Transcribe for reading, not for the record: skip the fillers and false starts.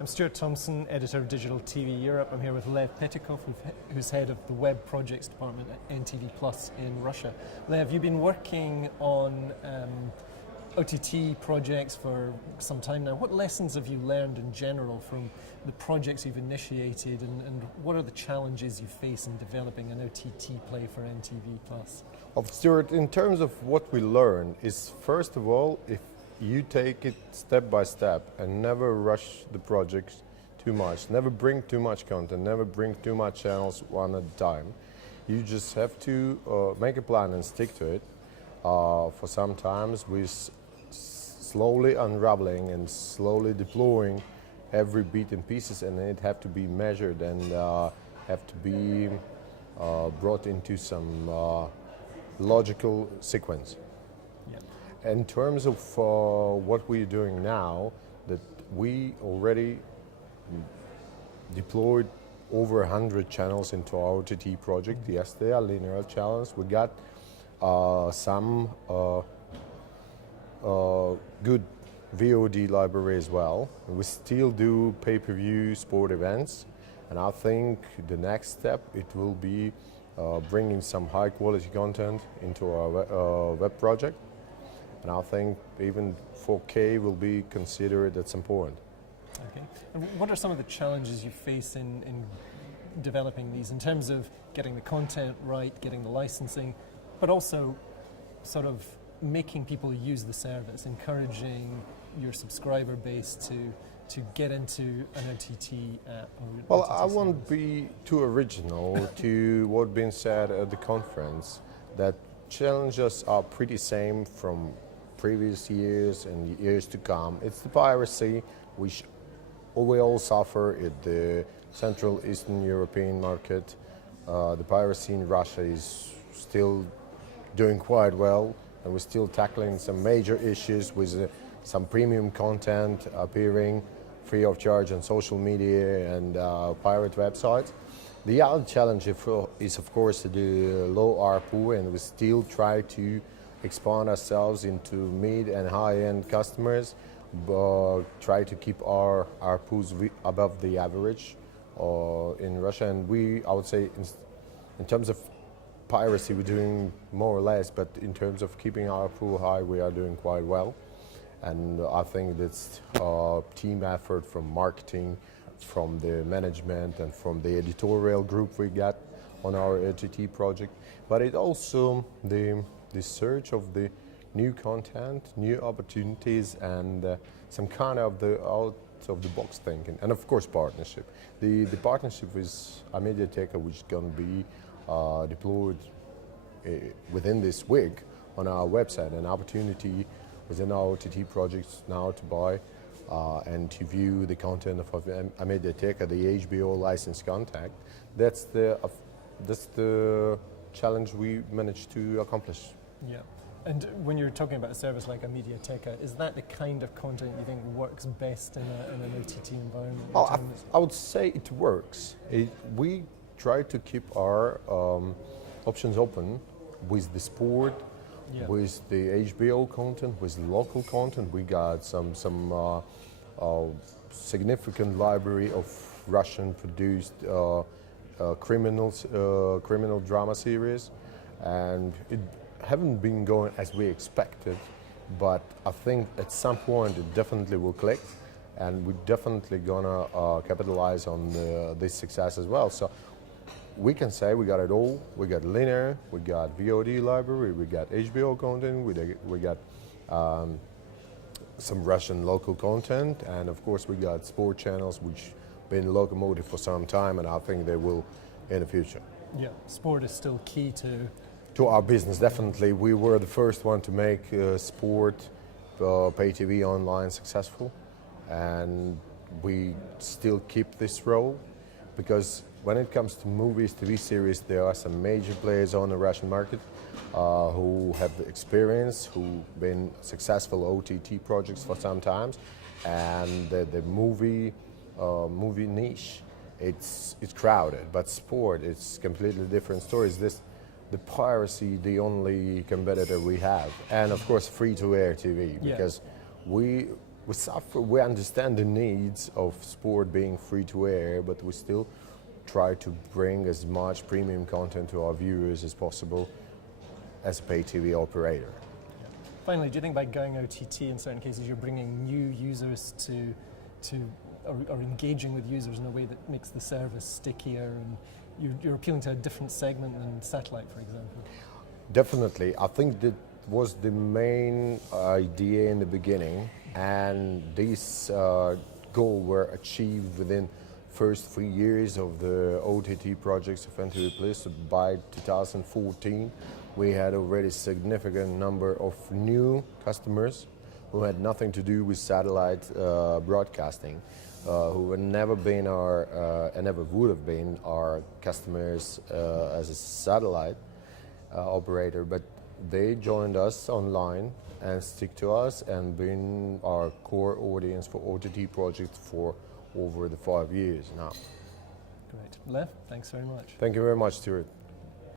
I'm Stuart Thomson, editor of Digital TV Europe. I'm here with Lev Petukhov, who's head of the web projects department at NTV-PLUS in Russia. Lev, you've been working on OTT projects for some time now. What lessons have you learned in general from the projects you've initiated, and what are the challenges you face in developing an OTT play for NTV-PLUS? Well, Stuart, in terms of what we learn is, first of all, if you take it step by step and never rush the projects too much, never bring too much content, never bring too much channels one at a time. You just have to make a plan and stick to it for some times, with slowly unraveling and slowly deploying every bit and pieces, and it have to be measured and have to be brought into some logical sequence. Yeah. In terms of what we're doing now, that we already deployed over 100 channels into our OTT project. Yes, they are linear channels. We got some good VOD library as well. We still do pay-per-view sport events, and I think the next step it will be bringing some high-quality content into our web project, and I think even 4K will be considered at some point. Okay. And what are some of the challenges you face in developing these, in terms of getting the content right, getting the licensing, but also sort of making people use the service, encouraging your subscriber base to get into an OTT app? Well, OTT I won't be too original to what been said at the conference, that challenges are pretty same from previous years and years to come. It's the piracy, which we all suffer in the Central Eastern European market. The piracy in Russia is still doing quite well, and we're still tackling some major issues with some premium content appearing free of charge on social media and pirate websites. The other challenge is of course the low ARPU, and we still try to expand ourselves into mid and high-end customers, but try to keep our ARPUs above the average in Russia. And I would say in terms of piracy, we're doing more or less, but in terms of keeping our ARPU high, we are doing quite well. And I think that's a team effort from marketing, from the management, and from the editorial group we got on our OTT project. But it also the search of the new content, new opportunities, and some kind of the out-of-the-box thinking, and of course partnership. The partnership with Mediatek, which is going to be deployed within this week on our website, an opportunity within our OTT projects now to buy and to view the content of Mediatek, the HBO licensed content. That's the challenge we managed to accomplish. Yeah. And when you're talking about a service like a Mediatek, is that the kind of content you think works best in an OTT environment? Oh, I would say it works. We try to keep our options open with the sport, yeah, with the HBO content, with local content. We got some significant library of Russian-produced criminal drama series, and it haven't been going as we expected, but I think at some point it definitely will click, and we're definitely gonna capitalize on this success as well. So we can say we got it all. We got linear, we got VOD library, we got HBO content, we got some Russian local content, and of course we got sport channels which been locomotive for some time, and I think they will in the future. Yeah, sport is still key to our business, definitely. We were the first one to make sport pay TV online successful, and we still keep this role, because when it comes to movies, TV series, there are some major players on the Russian market who have the experience, who've been successful OTT projects for some times, and the movie niche, it's crowded. But sport, it's completely different stories. The piracy, the only competitor we have, and of course free-to-air TV, because we we suffer. We understand the needs of sport being free to air, but we still try to bring as much premium content to our viewers as possible as a pay TV operator. Finally, do you think by going OTT in certain cases you're bringing new users or engaging with users in a way that makes the service stickier, and you're appealing to a different segment than satellite, for example? Definitely. I think that was the main idea in the beginning, and this goal were achieved within first 3 years of the OTT projects of NTV-PLUS. By 2014, we had already a significant number of new customers who had nothing to do with satellite broadcasting, who had never been and never would have been our customers as a satellite operator, but they joined us online and stick to us and been our core audience for OTT projects for over the 5 years now. Great. Lev, thanks very much. Thank you very much, Stuart.